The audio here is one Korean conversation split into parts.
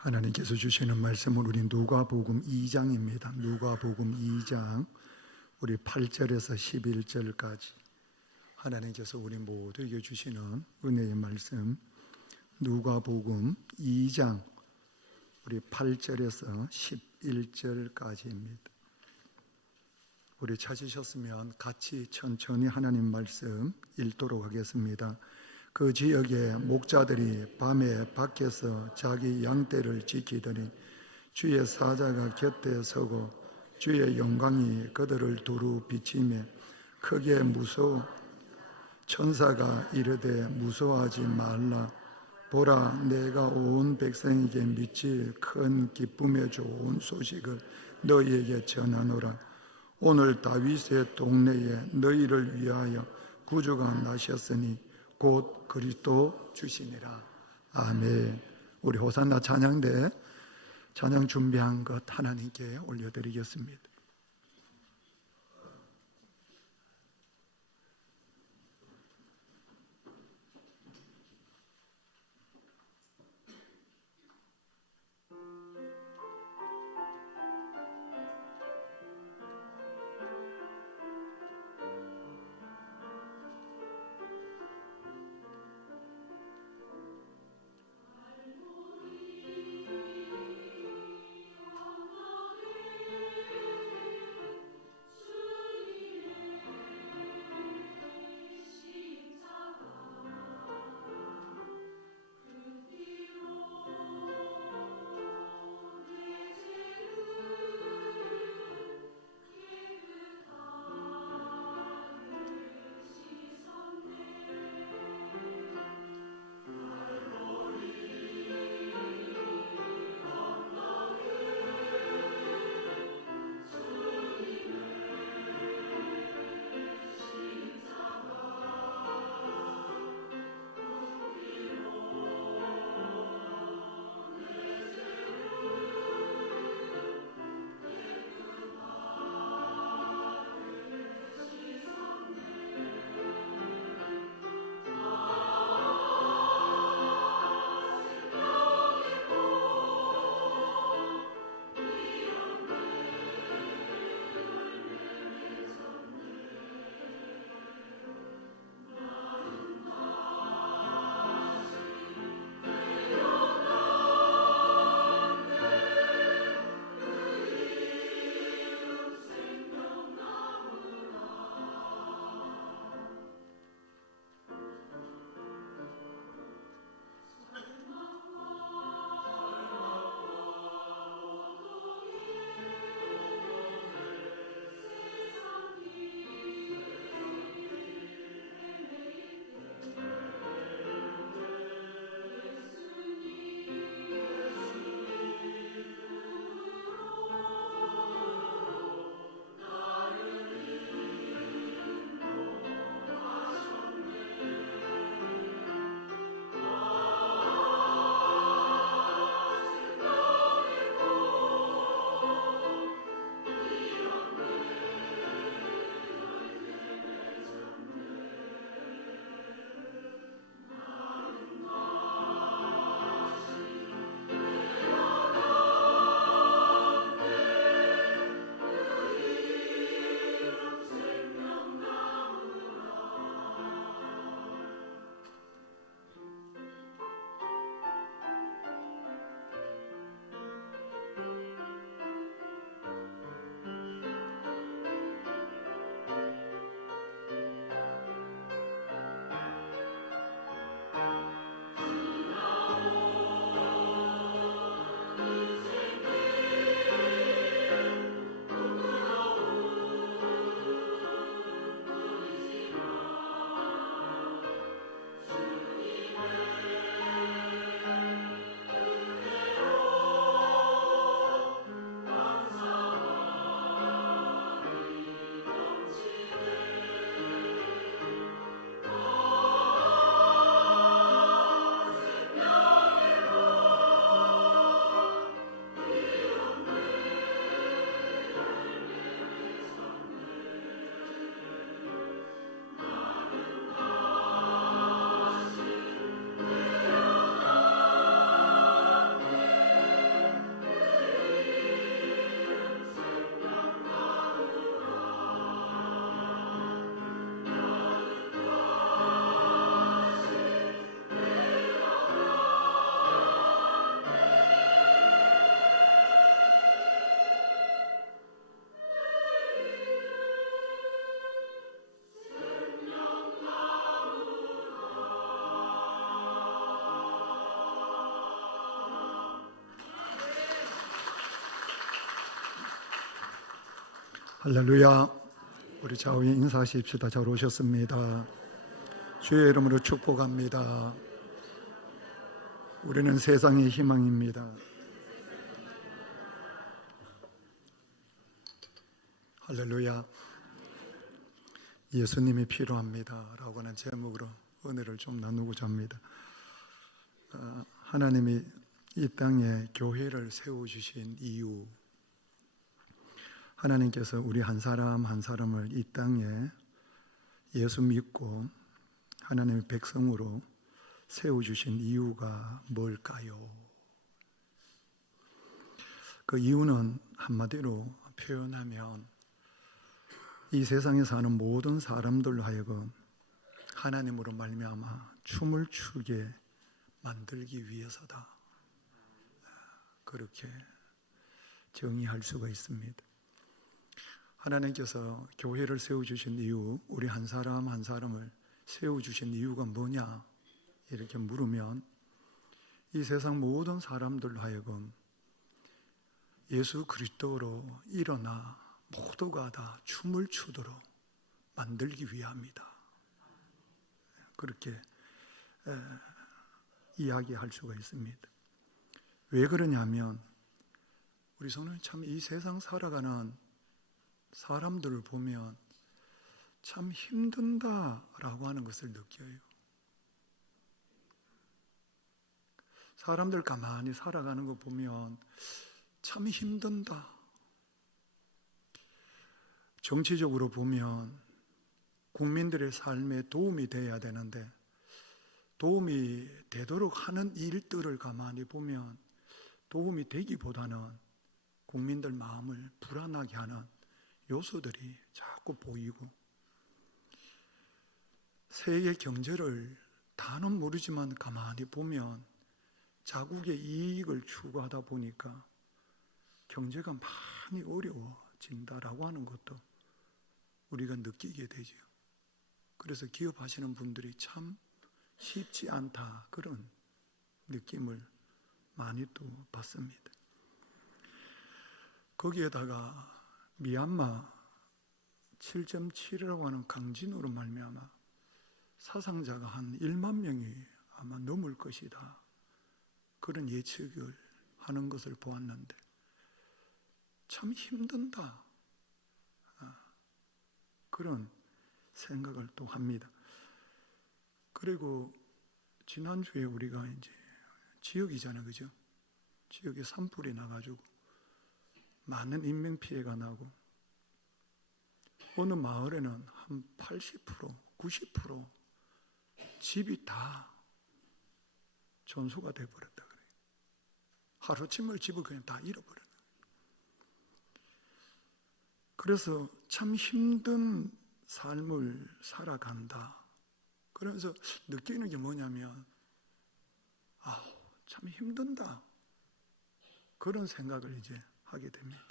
하나님께서 주시는 말씀은 우리 누가복음 2장입니다. 누가복음 2장 우리 8절에서 11절까지 하나님께서 우리 모두에게 주시는 은혜의 말씀, 누가복음 2장 우리 8절에서 11절까지입니다. 우리 찾으셨으면 같이 천천히 하나님 말씀 읽도록 하겠습니다. 그 지역의 목자들이 밤에 밖에서 자기 양떼를 지키더니 주의 사자가 곁에 서고 주의 영광이 그들을 두루 비치며 크게 무서워 천사가 이르되 무서워하지 말라. 보라, 내가 온 백성에게 미칠 큰 기쁨의 좋은 소식을 너희에게 전하노라. 오늘 다윗의 동네에 너희를 위하여 구주가 나셨으니 곧 그리스도 주시니라. 아멘. 우리 호산나 찬양대 찬양 준비한 것 하나님께 올려드리겠습니다. 할렐루야. 우리 좌우에 인사하십시다. 잘 오셨습니다. 주의 이름으로 축복합니다. 우리는 세상의 희망입니다. 할렐루야. 예수님이 필요합니다 라고 하는 제목으로 은혜를 좀 나누고자 합니다. 하나님이 이 땅에 교회를 세워주신 이유, 하나님께서 우리 한 사람 한 사람을 이 땅에 예수 믿고 하나님의 백성으로 세워주신 이유가 뭘까요? 그 이유는 한마디로 표현하면 이 세상에 사는 모든 사람들로 하여금 하나님으로 말미암아 춤을 추게 만들기 위해서다. 그렇게 정의할 수가 있습니다. 하나님께서 교회를 세워주신 이유, 우리 한 사람 한 사람을 세워주신 이유가 뭐냐? 이렇게 물으면 이 세상 모든 사람들로 하여금 예수 그리스도로 일어나 모두가 다 춤을 추도록 만들기 위함이다. 그렇게 이야기할 수가 있습니다. 왜 그러냐면 우리 성도님 참 이 세상 살아가는 사람들을 보면 참 힘든다라고 하는 것을 느껴요. 사람들 가만히 살아가는 거 보면 참 힘든다. 정치적으로 보면 국민들의 삶에 도움이 돼야 되는데 도움이 되도록 하는 일들을 가만히 보면 도움이 되기보다는 국민들 마음을 불안하게 하는 요소들이 자꾸 보이고, 세계 경제를 다는 모르지만 가만히 보면 자국의 이익을 추구하다 보니까 경제가 많이 어려워진다라고 하는 것도 우리가 느끼게 되죠. 그래서 기업하시는 분들이 참 쉽지 않다, 그런 느낌을 많이 또 받습니다. 거기에다가 미얀마 7.7이라고 하는 강진으로 말미암아 사상자가 한 1만 명이 아마 넘을 것이다, 그런 예측을 하는 것을 보았는데 참 힘든다, 그런 생각을 또 합니다. 그리고 지난주에 우리가 이제 지역이잖아요, 그죠? 지역에 산불이 나가지고 많은 인명피해가 나고 어느 마을에는 한 80%, 90% 집이 다 전소가 되어버렸다 그래요. 하루아침에 집을 그냥 다 잃어버렸다. 그래서 참 힘든 삶을 살아간다. 그러면서 느끼는 게 뭐냐면 참 힘든다, 그런 생각을 이제 하게 됩니다.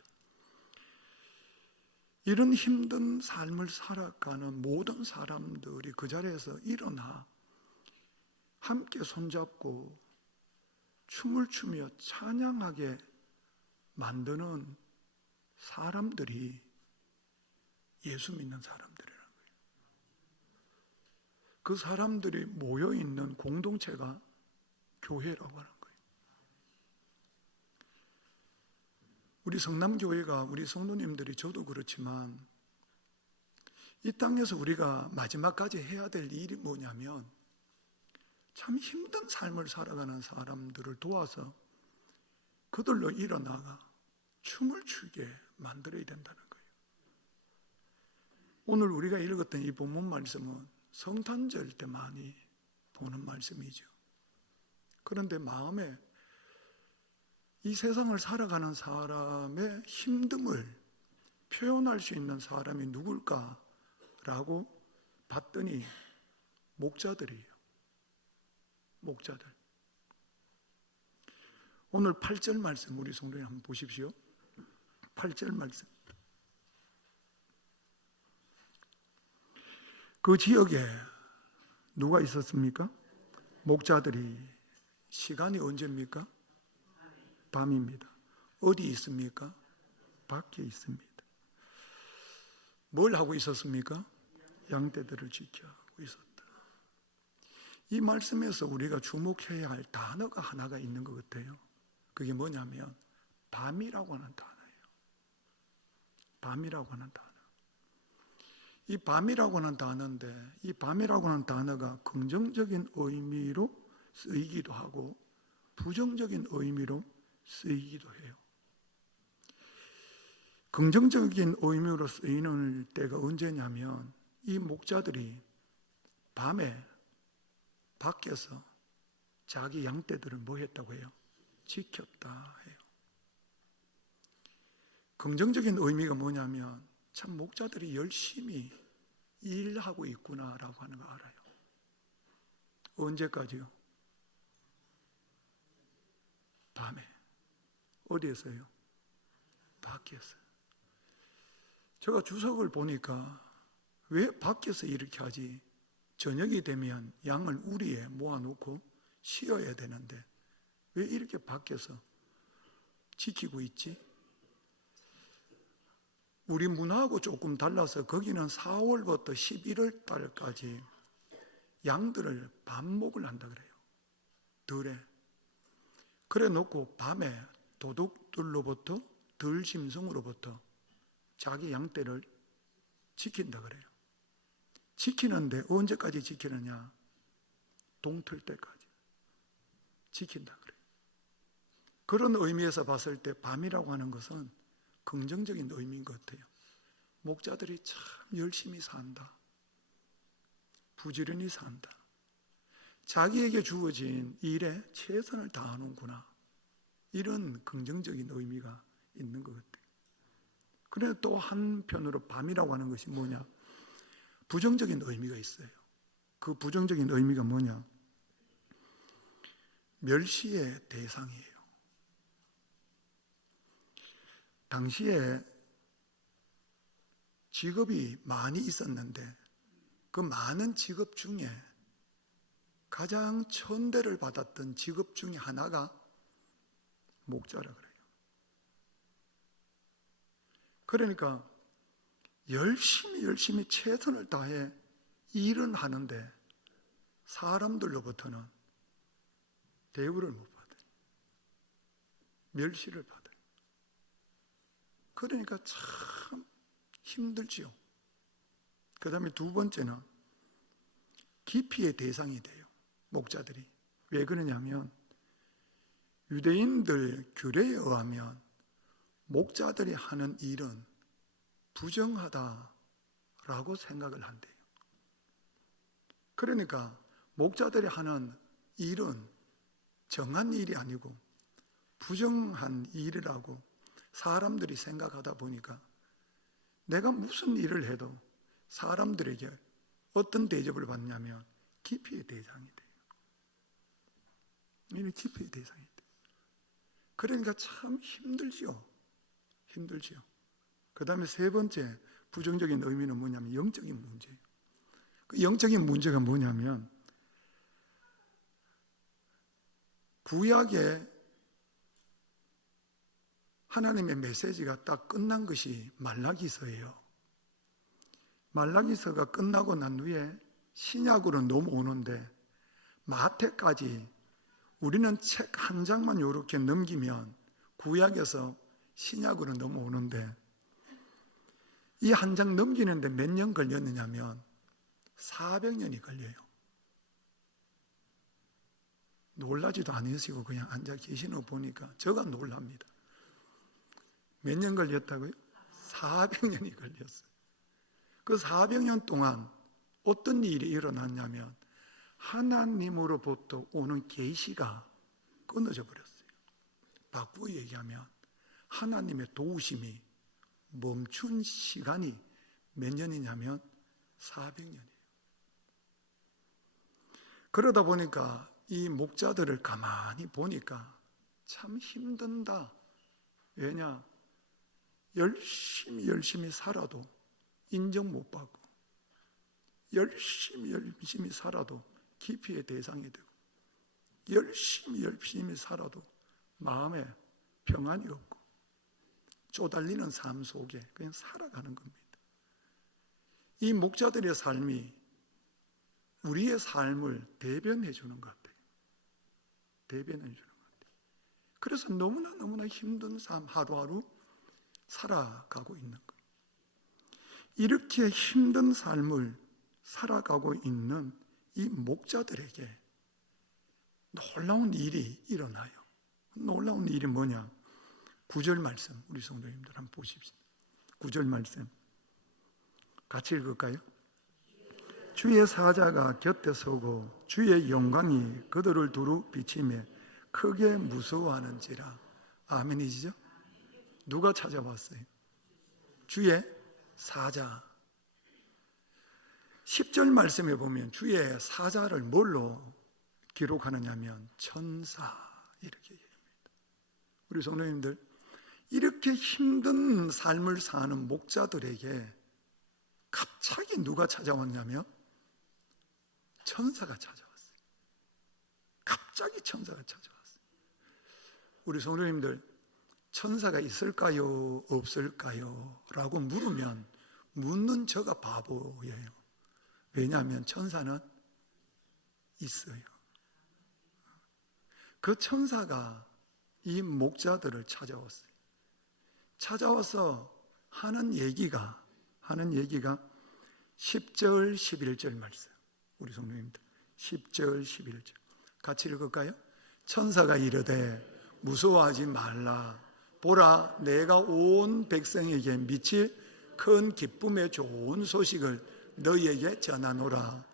이런 힘든 삶을 살아가는 모든 사람들이 그 자리에서 일어나 함께 손잡고 춤을 추며 찬양하게 만드는 사람들이 예수 믿는 사람들이라는 거예요. 그 사람들이 모여있는 공동체가 교회라고 하는 거예요. 우리 성남교회가, 우리 성도님들이, 저도 그렇지만 이 땅에서 우리가 마지막까지 해야 될 일이 뭐냐면 참 힘든 삶을 살아가는 사람들을 도와서 그들로 일어나가 춤을 추게 만들어야 된다는 거예요. 오늘 우리가 읽었던 이 본문 말씀은 성탄절 때 많이 보는 말씀이죠. 그런데 마음에 이 세상을 살아가는 사람의 힘듦을 표현할 수 있는 사람이 누굴까라고 봤더니 목자들이에요. 목자들. 오늘 8절 말씀 우리 성도님 한번 보십시오. 8절 말씀. 그 지역에 누가 있었습니까? 목자들이. 시간이 언제입니까? 밤입니다. 어디 있습니까? 밖에 있습니다. 뭘 하고 있었습니까? 양떼들을 지켜하고 있었다. 이 말씀에서 우리가 주목해야 할 단어가 하나가 있는 것 같아요. 그게 뭐냐면 밤이라고 하는 단어예요. 밤이라고 하는 단어. 이 밤이라고 하는 단어인데, 이 밤이라고 하는 단어가 긍정적인 의미로 쓰이기도 하고 부정적인 의미로 쓰이기도 해요. 긍정적인 의미로 쓰이는 때가 언제냐면 이 목자들이 밤에 밖에서 자기 양떼들을 뭐 했다고 해요? 지켰다 해요. 긍정적인 의미가 뭐냐면 참 목자들이 열심히 일하고 있구나라고 하는 거 알아요. 언제까지요? 밤에. 어디에서요? 밖에서. 제가 주석을 보니까 왜 밖에서 이렇게 하지? 저녁이 되면 양을 우리에 모아놓고 쉬어야 되는데 왜 이렇게 밖에서 지키고 있지? 우리 문화하고 조금 달라서 거기는 4월부터 11월 달까지 양들을 반목을 한다 그래요. 들에. 그래 놓고 밤에 도둑들로부터 들짐승으로부터 자기 양떼를 지킨다 그래요. 지키는데 언제까지 지키느냐? 동틀 때까지 지킨다 그래요. 그런 의미에서 봤을 때 밤이라고 하는 것은 긍정적인 의미인 것 같아요. 목자들이 참 열심히 산다. 부지런히 산다. 자기에게 주어진 일에 최선을 다하는구나. 이런 긍정적인 의미가 있는 것 같아요. 그런데 또 한편으로 밤이라고 하는 것이 뭐냐? 부정적인 의미가 있어요. 그 부정적인 의미가 뭐냐? 멸시의 대상이에요. 당시에 직업이 많이 있었는데 그 많은 직업 중에 가장 천대를 받았던 직업 중에 하나가 목자라 그래요. 그러니까 열심히 최선을 다해 일은 하는데 사람들로부터는 대우를 못 받아요. 멸시를 받아요. 그러니까 참 힘들지요. 그 다음에 두 번째는 기피의 대상이 돼요. 목자들이. 왜 그러냐면 유대인들 규례에 의하면 목자들이 하는 일은 부정하다라고 생각을 한대요. 그러니까 목자들이 하는 일은 정한 일이 아니고 부정한 일이라고 사람들이 생각하다 보니까 내가 무슨 일을 해도 사람들에게 어떤 대접을 받냐면 기피의 대상이 돼요. 이는 기피의 대상이 돼요. 그러니까 참 힘들지요. 힘들지요. 그 다음에 세 번째 부정적인 의미는 뭐냐면 영적인 문제예요. 그 영적인 문제가 뭐냐면 구약에 하나님의 메시지가 딱 끝난 것이 말라기서예요. 말라기서가 끝나고 난 후에 신약으로 넘어오는데 마태까지 우리는 책 한 장만 이렇게 넘기면 구약에서 신약으로 넘어오는데 이 한 장 넘기는데 몇 년 걸렸느냐면 400년이 걸려요. 놀라지도 않으시고 그냥 앉아 계시는 거 보니까 저가 놀랍니다. 몇 년 걸렸다고요? 400년이 걸렸어요. 그 400년 동안 어떤 일이 일어났냐면 하나님으로부터 오는 계시가 끊어져 버렸어요. 바꾸어 얘기하면 하나님의 도우심이 멈춘 시간이 몇 년이냐면 400년이에요. 그러다 보니까 이 목자들을 가만히 보니까 참 힘든다. 왜냐? 열심히 살아도 인정 못 받고 열심히 살아도 기피의 대상이 되고 열심히 살아도 마음에 평안이 없고 쪼달리는 삶 속에 그냥 살아가는 겁니다. 이 목자들의 삶이 우리의 삶을 대변해 주는 것 같아요. 대변해 주는 것 같아요. 그래서 너무나 힘든 삶 하루하루 살아가고 있는 거예요. 이렇게 힘든 삶을 살아가고 있는 이 목자들에게 놀라운 일이 일어나요. 놀라운 일이 뭐냐? 9절 말씀, 우리 성도님들 한번 보십시오. 9절 말씀 같이 읽을까요? 주의 사자가 곁에 서고 주의 영광이 그들을 두루 비치며 크게 무서워하는지라. 아멘이시죠? 누가 찾아왔어요? 주의 사자. 10절 말씀에 보면 주의 사자를 뭘로 기록하느냐면 천사 이렇게 얘기합니다. 우리 성도님들, 이렇게 힘든 삶을 사는 목자들에게 갑자기 누가 찾아왔냐면 천사가 찾아왔어요. 갑자기 천사가 찾아왔어요. 우리 성도님들, 천사가 있을까요? 없을까요? 라고 물으면 묻는 저가 바보예요. 왜냐하면 천사는 있어요. 그 천사가 이 목자들을 찾아왔어요. 찾아와서 하는 얘기가 10절 11절 말씀. 우리 성도님들 10절 11절 같이 읽을까요? 천사가 이르되 무서워하지 말라. 보라, 내가 온 백성에게 미칠 큰 기쁨의 좋은 소식을 너희에게 전하노라.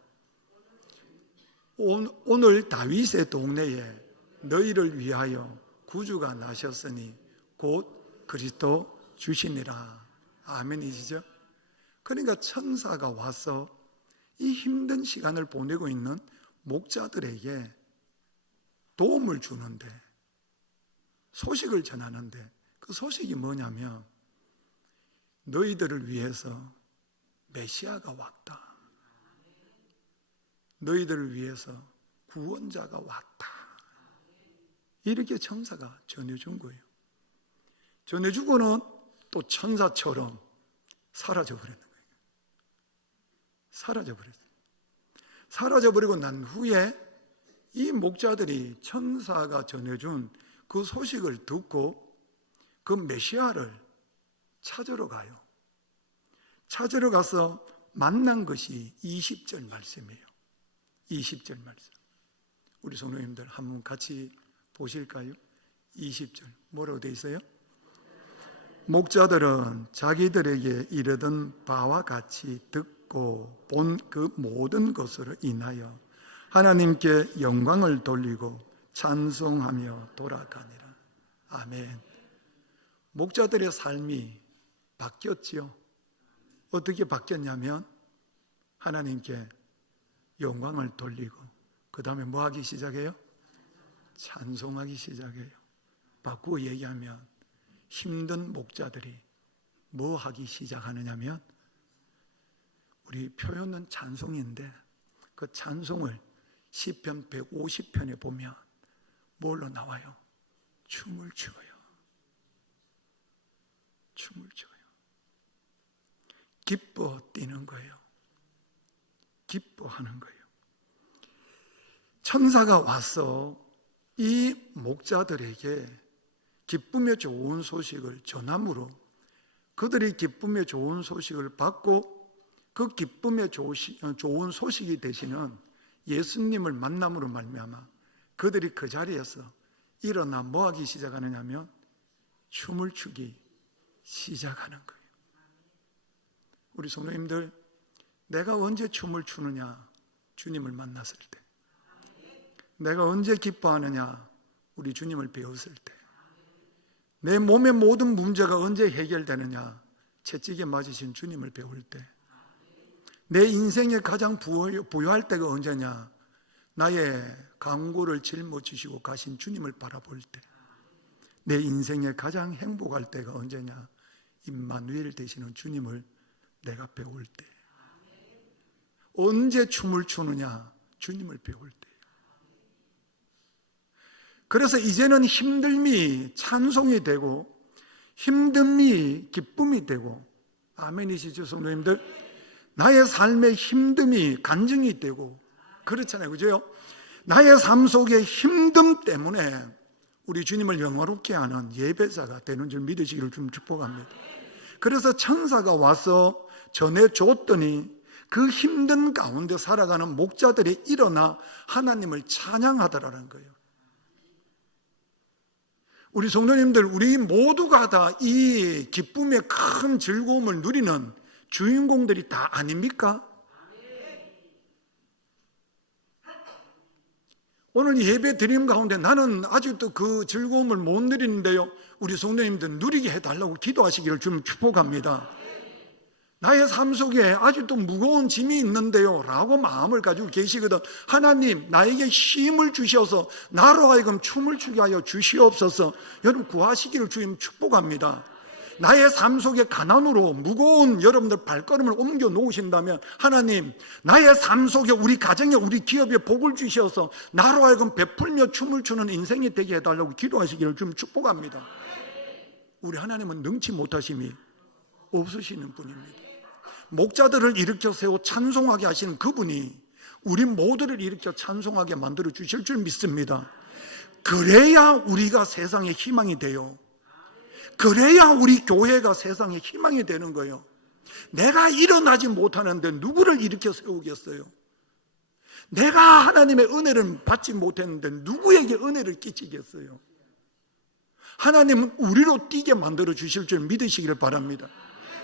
오늘 다윗의 동네에 너희를 위하여 구주가 나셨으니 곧 그리스도 주시니라. 아멘이시죠? 그러니까 천사가 와서 이 힘든 시간을 보내고 있는 목자들에게 도움을 주는데, 소식을 전하는데, 그 소식이 뭐냐면 너희들을 위해서 메시아가 왔다. 너희들을 위해서 구원자가 왔다. 이렇게 천사가 전해준 거예요. 전해주고는 또 천사처럼 사라져버리는 거예요. 사라져버리고 난 후에 이 목자들이 천사가 전해준 그 소식을 듣고 그 메시아를 찾으러 가요. 찾으러 가서 만난 것이 20절 말씀이에요. 20절 말씀. 우리 성도님들 한번 같이 보실까요? 20절 뭐라고 되어 있어요? 목자들은 자기들에게 이르던 바와 같이 듣고 본 그 모든 것으로 인하여 하나님께 영광을 돌리고 찬송하며 돌아가니라. 아멘. 목자들의 삶이 바뀌었지요. 어떻게 바뀌었냐면 하나님께 영광을 돌리고 그 다음에 뭐 하기 시작해요? 찬송하기 시작해요. 바꾸어 얘기하면 힘든 목자들이 뭐 하기 시작하느냐면, 우리 표현은 찬송인데 그 찬송을 시편 150편에 보면 뭘로 나와요? 춤을 춰요. 춤을 춰요. 기뻐 뛰는 거예요. 기뻐하는 거예요. 천사가 와서 이 목자들에게 기쁨의 좋은 소식을 전함으로 그들이 기쁨의 좋은 소식을 받고 그 기쁨의 좋은 소식이 되시는 예수님을 만남으로 말미암아 그들이 그 자리에서 일어나 뭐 하기 시작하느냐면 춤을 추기 시작하는 거예요. 우리 성도님들, 내가 언제 춤을 추느냐? 주님을 만났을 때. 내가 언제 기뻐하느냐? 우리 주님을 배웠을 때. 내 몸의 모든 문제가 언제 해결되느냐? 채찍에 맞으신 주님을 배울 때. 내 인생에 가장 부유할 때가 언제냐? 나의 강구를 짊어지시고 가신 주님을 바라볼 때. 내 인생에 가장 행복할 때가 언제냐? 임마누엘 되시는 주님을 내가 배울 때. 언제 춤을 추느냐? 주님을 배울 때. 그래서 이제는 힘듦이 찬송이 되고 힘듦이 기쁨이 되고, 아멘이시죠 성도님들? 나의 삶의 힘듦이 간증이 되고 그렇잖아요. 그죠? 나의 삶 속의 힘듦 때문에 우리 주님을 영화롭게 하는 예배자가 되는 줄 믿으시기를 좀 축복합니다. 그래서 천사가 와서 전해줬더니 그 힘든 가운데 살아가는 목자들이 일어나 하나님을 찬양하더라는 거예요. 우리 성도님들, 우리 모두가 다 이 기쁨의 큰 즐거움을 누리는 주인공들이 다 아닙니까? 오늘 예배 드림 가운데 나는 아직도 그 즐거움을 못 누리는데요, 우리 성도님들 누리게 해달라고 기도하시기를 좀 축복합니다. 나의 삶 속에 아직도 무거운 짐이 있는데요 라고 마음을 가지고 계시거든. 하나님, 나에게 힘을 주셔서 나로 하여금 춤을 추게 하여 주시옵소서. 여러분 구하시기를 주님 축복합니다. 나의 삶 속에 가난으로 무거운 여러분들 발걸음을 옮겨 놓으신다면 하나님, 나의 삶 속에 우리 가정에 우리 기업에 복을 주셔서 나로 하여금 베풀며 춤을 추는 인생이 되게 해달라고 기도하시기를 좀 축복합니다. 우리 하나님은 능치 못하심이 없으시는 분입니다. 목자들을 일으켜 세워 찬송하게 하시는 그분이 우리 모두를 일으켜 찬송하게 만들어 주실 줄 믿습니다. 그래야 우리가 세상의 희망이 돼요. 그래야 우리 교회가 세상의 희망이 되는 거예요. 내가 일어나지 못하는데 누구를 일으켜 세우겠어요? 내가 하나님의 은혜를 받지 못했는데 누구에게 은혜를 끼치겠어요? 하나님은 우리로 뛰게 만들어 주실 줄 믿으시기를 바랍니다.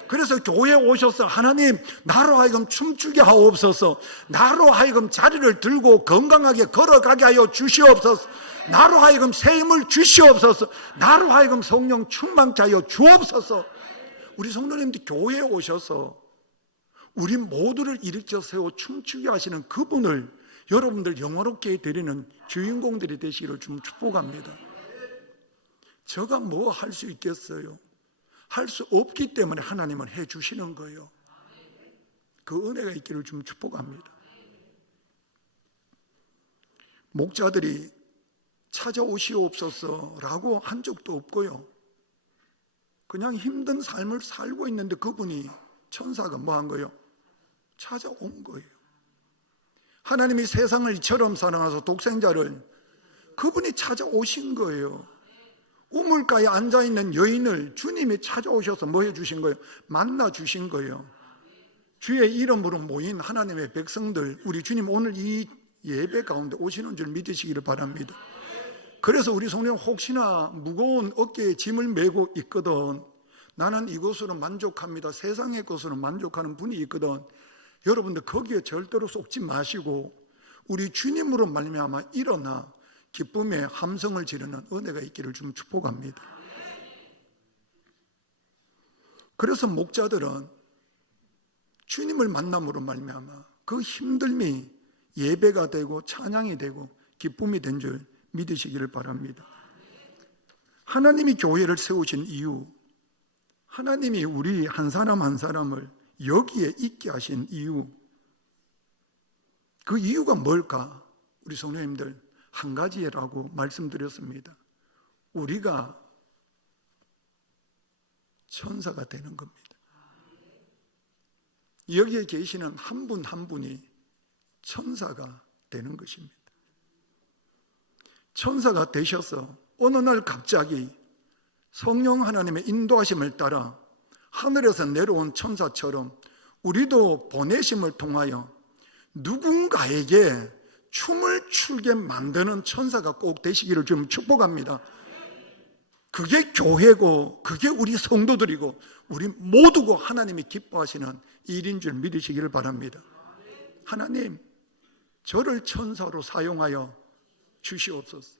그래서 교회에 오셔서 하나님, 나로 하여금 춤추게 하옵소서, 나로 하여금 자리를 들고 건강하게 걸어가게 하여 주시옵소서, 나로 하여금 새 힘을 주시옵소서, 나로 하여금 성령 충만케 하여 주옵소서. 우리 성도님들 교회에 오셔서 우리 모두를 일으켜 세워 춤추게 하시는 그분을 여러분들 영화롭게 드리는 주인공들이 되시기를 좀 축복합니다. 제가 뭐 할 수 있겠어요? 할 수 없기 때문에 하나님은 해주시는 거예요. 그 은혜가 있기를 좀 축복합니다. 목자들이 찾아오시옵소서라고 한 적도 없고요, 그냥 힘든 삶을 살고 있는데 그분이, 천사가 뭐 한 거예요? 찾아온 거예요. 하나님이 세상을 이처럼 사랑하셔서 독생자를, 그분이 찾아오신 거예요. 우물가에 앉아있는 여인을 주님이 찾아오셔서 뭐 해주신 거예요? 만나주신 거예요. 주의 이름으로 모인 하나님의 백성들, 우리 주님 오늘 이 예배 가운데 오시는 줄 믿으시기를 바랍니다. 그래서 우리 성령 혹시나 무거운 어깨에 짐을 메고 있거든, 나는 이것으로 만족합니다, 세상의 것으로 만족하는 분이 있거든, 여러분들 거기에 절대로 속지 마시고 우리 주님으로 말미암아 일어나 기쁨의 함성을 지르는 은혜가 있기를 좀 축복합니다. 그래서 목자들은 주님을 만남으로 말미암아 그 힘듦이 예배가 되고 찬양이 되고 기쁨이 된 줄 믿으시기를 바랍니다. 하나님이 교회를 세우신 이유, 하나님이 우리 한 사람 한 사람을 여기에 있게 하신 이유, 그 이유가 뭘까? 우리 성도님들 한 가지라고 말씀드렸습니다. 우리가 천사가 되는 겁니다. 여기에 계시는 한 분 한 분이 천사가 되는 것입니다. 천사가 되셔서 어느 날 갑자기 성령 하나님의 인도하심을 따라 하늘에서 내려온 천사처럼 우리도 보내심을 통하여 누군가에게 춤을 추게 만드는 천사가 꼭 되시기를 좀 축복합니다. 그게 교회고 그게 우리 성도들이고 우리 모두고 하나님이 기뻐하시는 일인 줄 믿으시기를 바랍니다. 하나님, 저를 천사로 사용하여 주시옵소서.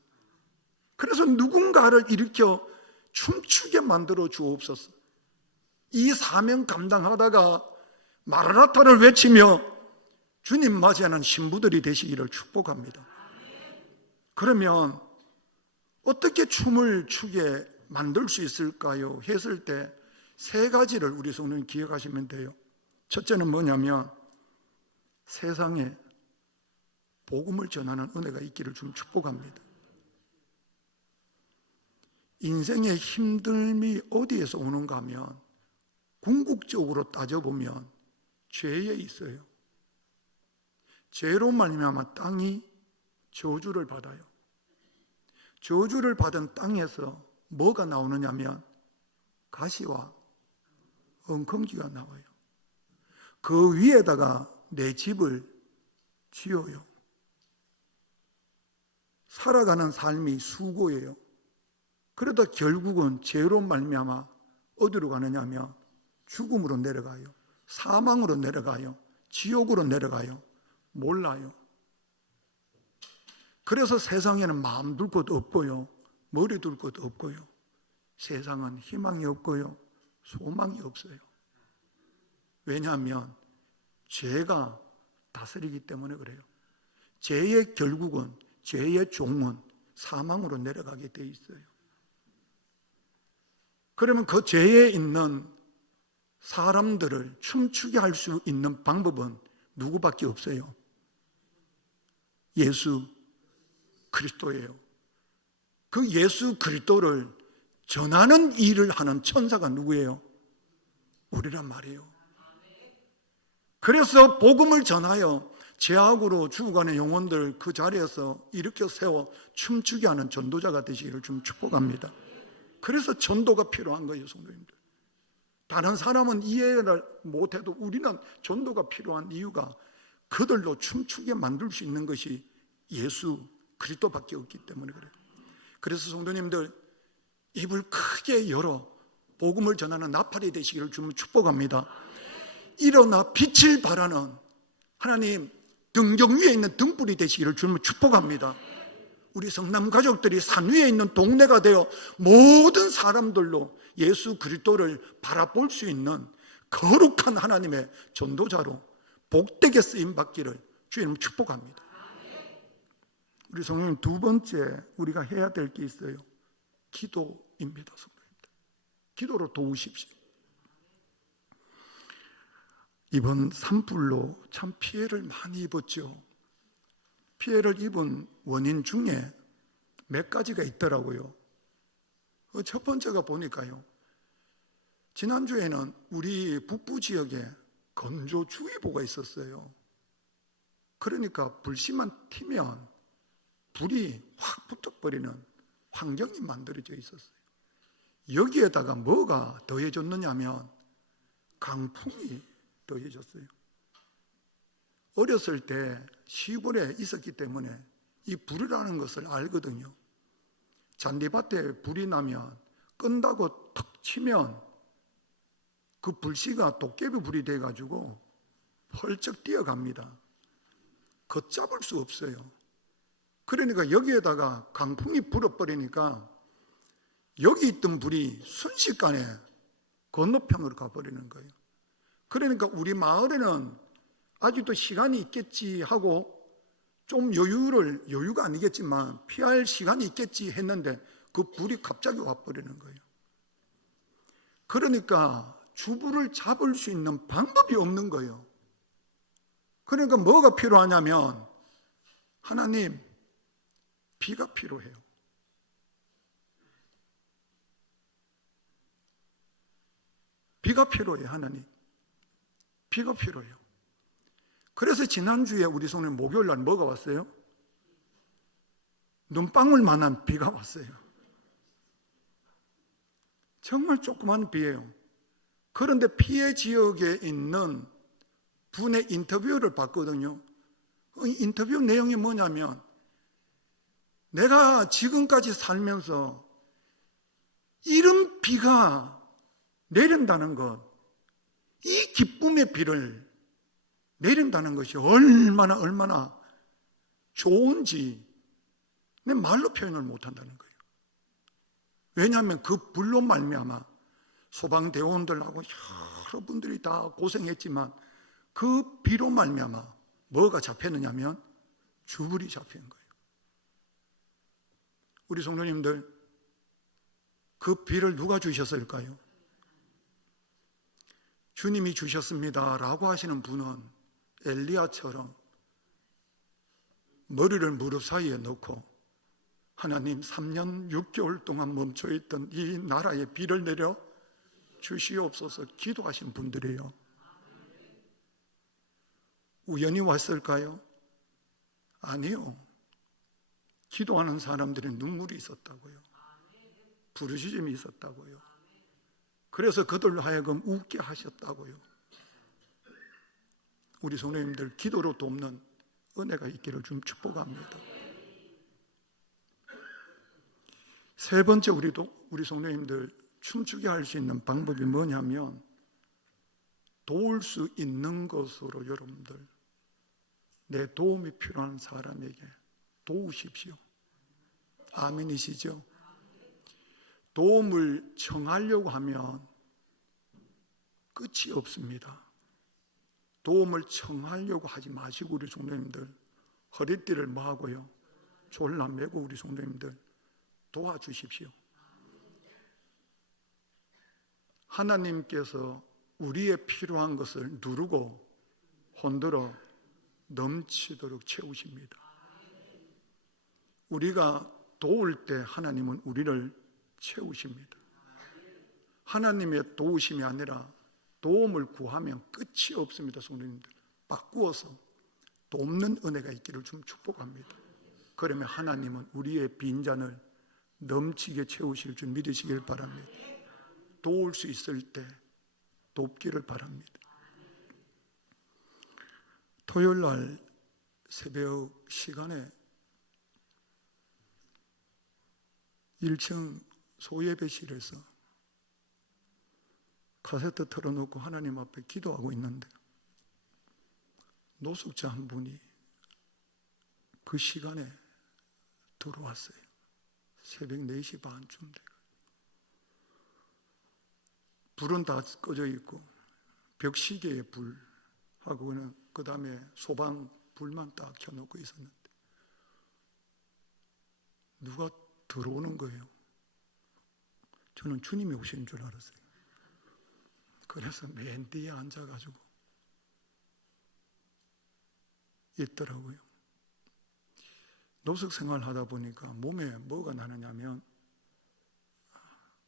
그래서 누군가를 일으켜 춤추게 만들어 주옵소서. 이 사명 감당하다가 마라나타를 외치며 주님 맞이하는 신부들이 되시기를 축복합니다. 그러면 어떻게 춤을 추게 만들 수 있을까요? 했을 때 세 가지를 우리 성도님 기억하시면 돼요. 첫째는 뭐냐면 세상에 복음을 전하는 은혜가 있기를 좀 축복합니다. 인생의 힘듦이 어디에서 오는가 하면 궁극적으로 따져보면 죄에 있어요. 죄로 말미암아 땅이 저주를 받아요. 저주를 받은 땅에서 뭐가 나오느냐면 가시와 엉겅퀴가 나와요. 그 위에다가 내 집을 지어요. 살아가는 삶이 수고예요. 그러다 결국은 죄로 말미암아 어디로 가느냐면 죽음으로 내려가요. 사망으로 내려가요. 지옥으로 내려가요. 몰라요. 그래서 세상에는 마음 둘 곳 없고요. 머리 둘 곳 없고요. 세상은 희망이 없고요. 소망이 없어요. 왜냐하면 죄가 다스리기 때문에 그래요. 죄의 결국은, 죄의 종은 사망으로 내려가게 돼 있어요. 그러면 그 죄에 있는 사람들을 춤추게 할 수 있는 방법은 누구밖에 없어요? 예수 그리스도예요. 그 예수 그리스도를 전하는 일을 하는 천사가 누구예요? 우리란 말이에요. 그래서 복음을 전하여 죄악으로 죽어가는 영혼들 그 자리에서 일으켜 세워 춤추게 하는 전도자가 되시기를 좀 축복합니다. 그래서 전도가 필요한 거예요, 성도님들. 다른 사람은 이해를 못해도 우리는 전도가 필요한 이유가 그들로 춤추게 만들 수 있는 것이 예수 그리스도밖에 없기 때문에 그래요. 그래서 성도님들, 입을 크게 열어 복음을 전하는 나팔이 되시기를 좀 축복합니다. 일어나 빛을 발하는 하나님 등경 위에 있는 등불이 되시기를 주님 축복합니다. 우리 성남 가족들이 산 위에 있는 동네가 되어 모든 사람들로 예수 그리스도를 바라볼 수 있는 거룩한 하나님의 전도자로 복되게 쓰임 받기를 주님 축복합니다. 우리 성도님, 두 번째 우리가 해야 될 게 있어요. 기도입니다. 성도님들, 기도로 도우십시오. 이번 산불로 참 피해를 많이 입었죠. 피해를 입은 원인 중에 몇 가지가 있더라고요. 첫 번째가 보니까요, 지난주에는 우리 북부 지역에 건조주의보가 있었어요. 그러니까 불씨만 튀면 불이 확 붙어버리는 환경이 만들어져 있었어요. 여기에다가 뭐가 더해졌느냐면 강풍이 더해졌어요. 어렸을 때 시골에 있었기 때문에 이 불이라는 것을 알거든요. 잔디밭에 불이 나면 끈다고 턱 치면 그 불씨가 도깨비 불이 돼가지고 펄쩍 뛰어갑니다. 걷잡을 수 없어요. 그러니까 여기에다가 강풍이 불어버리니까 여기 있던 불이 순식간에 건너편으로 가버리는 거예요. 그러니까 우리 마을에는 아직도 시간이 있겠지 하고 좀 여유가 아니겠지만 피할 시간이 있겠지 했는데 그 불이 갑자기 와버리는 거예요. 그러니까 주불을 잡을 수 있는 방법이 없는 거예요. 그러니까 뭐가 필요하냐면 하나님, 비가 필요해요. 비가 필요해요. 하나님, 비가 필요해요. 그래서 지난주에 우리 성도님 목요일 날 뭐가 왔어요? 눈방울만한 비가 왔어요. 정말 조그만 비예요. 그런데 피해 지역에 있는 분의 인터뷰를 봤거든요. 인터뷰 내용이 뭐냐면, 내가 지금까지 살면서 이런 비가 내린다는 것, 이 기쁨의 비를 내린다는 것이 얼마나 좋은지 내 말로 표현을 못한다는 거예요. 왜냐하면 그 불로 말미암아 소방대원들하고 여러 분들이 다 고생했지만 그 비로 말미암아 뭐가 잡혔느냐면 주불이 잡힌 거예요. 우리 성도님들, 그 비를 누가 주셨을까요? 주님이 주셨습니다 라고 하시는 분은 엘리야처럼 머리를 무릎 사이에 넣고 하나님, 3년 6개월 동안 멈춰있던 이 나라에 비를 내려 주시옵소서 기도하신 분들이에요. 우연히 왔을까요? 아니요. 기도하는 사람들의 눈물이 있었다고요. 부르짖음이 있었다고요. 그래서 그들로 하여금 웃게 하셨다고요. 우리 성도님들 기도로 돕는 은혜가 있기를 좀 축복합니다. 세 번째, 우리 성도님들 춤추게 할 수 있는 방법이 뭐냐면, 도울 수 있는 것으로 여러분들 내 도움이 필요한 사람에게 도우십시오. 아멘이시죠? 도움을 청하려고 하면 끝이 없습니다. 도움을 청하려고 하지 마시고 우리 성도님들 허리띠를 뭐하고요? 졸라매고 우리 성도님들 도와주십시오. 하나님께서 우리의 필요한 것을 누르고 흔들어 넘치도록 채우십니다. 우리가 도울 때 하나님은 우리를 채우십니다. 하나님의 도우심이 아니라 도움을 구하면 끝이 없습니다. 성도님들 바꾸어서 돕는 은혜가 있기를 좀 축복합니다. 그러면 하나님은 우리의 빈잔을 넘치게 채우실 줄 믿으시길 바랍니다. 도울 수 있을 때 돕기를 바랍니다. 토요일 날 새벽 시간에 1층 소예배실에서 카세트 틀어놓고 하나님 앞에 기도하고 있는데 노숙자 한 분이 그 시간에 들어왔어요. 새벽 4시 반쯤 돼요. 불은 다 꺼져 있고 벽시계에 불하고는 그 다음에 소방 불만 딱 켜놓고 있었는데 누가 들어오는 거예요. 저는 주님이 오신 줄 알았어요. 그래서 맨 뒤에 앉아가지고 있더라고요. 노숙 생활 하다 보니까 몸에 뭐가 나느냐면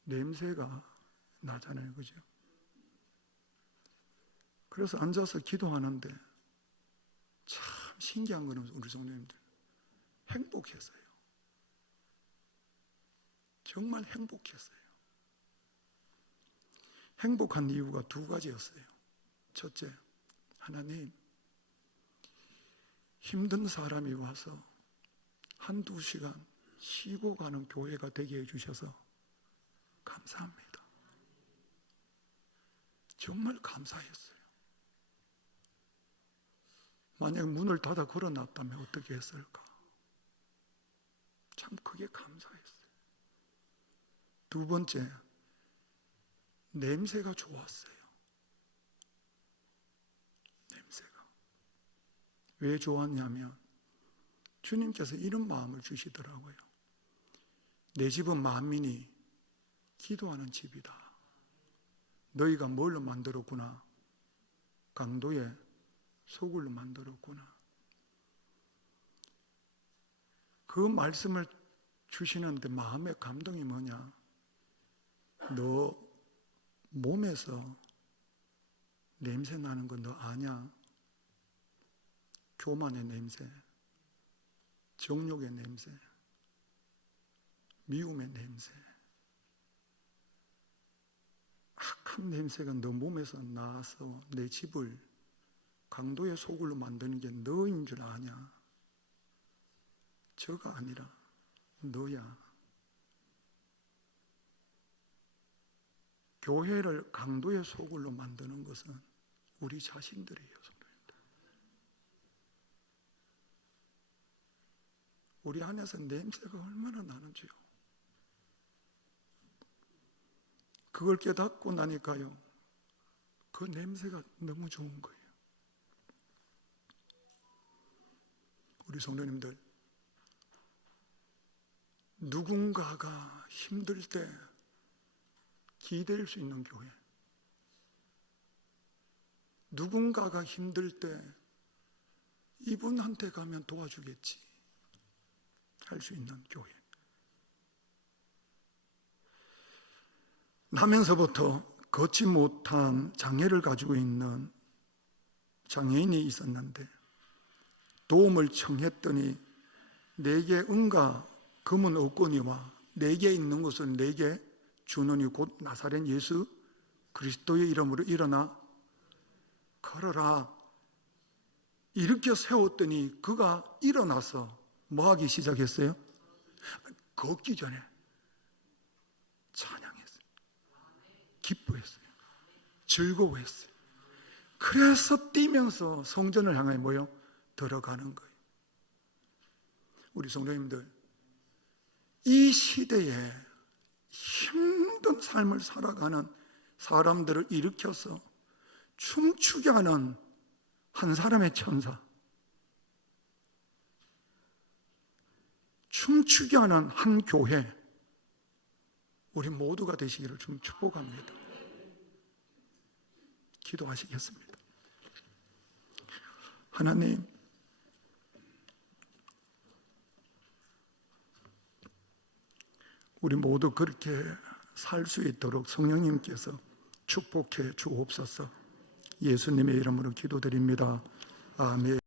냄새가 나잖아요. 그죠? 그래서 앉아서 기도하는데 참 신기한 거는 우리 성도님들 행복했어요. 정말 행복했어요. 행복한 이유가 두 가지였어요. 첫째, 하나님, 힘든 사람이 와서 한두 시간 쉬고 가는 교회가 되게 해주셔서 감사합니다. 정말 감사했어요. 만약 문을 닫아 걸어놨다면 어떻게 했을까? 참 그게 감사했어요. 두 번째, 냄새가 좋았어요. 냄새가. 왜 좋았냐면 주님께서 이런 마음을 주시더라고요. 내 집은 만민이 기도하는 집이다. 너희가 뭘로 만들었구나? 강도에 소굴로 만들었구나. 그 말씀을 주시는데 마음의 감동이 뭐냐? 너 몸에서 냄새 나는 거 너 아냐? 교만의 냄새, 정욕의 냄새, 미움의 냄새, 악한 냄새가 너 몸에서 나서 내 집을 강도의 소굴로 만드는 게 너인 줄 아냐? 저가 아니라 너야. 교회를 강도의 소굴로 만드는 것은 우리 자신들이에요. 우리 안에서 냄새가 얼마나 나는지요. 그걸 깨닫고 나니까요, 그 냄새가 너무 좋은 거예요. 우리 성도님들, 누군가가 힘들 때 기댈 수 있는 교회, 누군가가 힘들 때 이분한테 가면 도와주겠지 할 수 있는 교회. 나면서부터 걷지 못한 장애를 가지고 있는 장애인이 있었는데 도움을 청했더니 내게 은과 금은 없거니와 내게 있는 것은 내게 주노니 곧 나사렛 예수 그리스도의 이름으로 일어나 걸어라. 일으켜 세웠더니 그가 일어나서 뭐 하기 시작했어요? 걷기 전에 찬양했어요. 기뻐했어요. 즐거워했어요. 그래서 뛰면서 성전을 향해 모여 들어가는 거예요. 우리 성도님들, 이 시대에 힘든 삶을 살아가는 사람들을 일으켜서 춤추게 하는 한 사람의 천사, 춤추게 하는 한 교회, 우리 모두가 되시기를 좀 축복합니다. 기도하시겠습니다. 하나님, 우리 모두 그렇게 살 수 있도록 성령님께서 축복해 주옵소서. 예수님의 이름으로 기도드립니다. 아멘.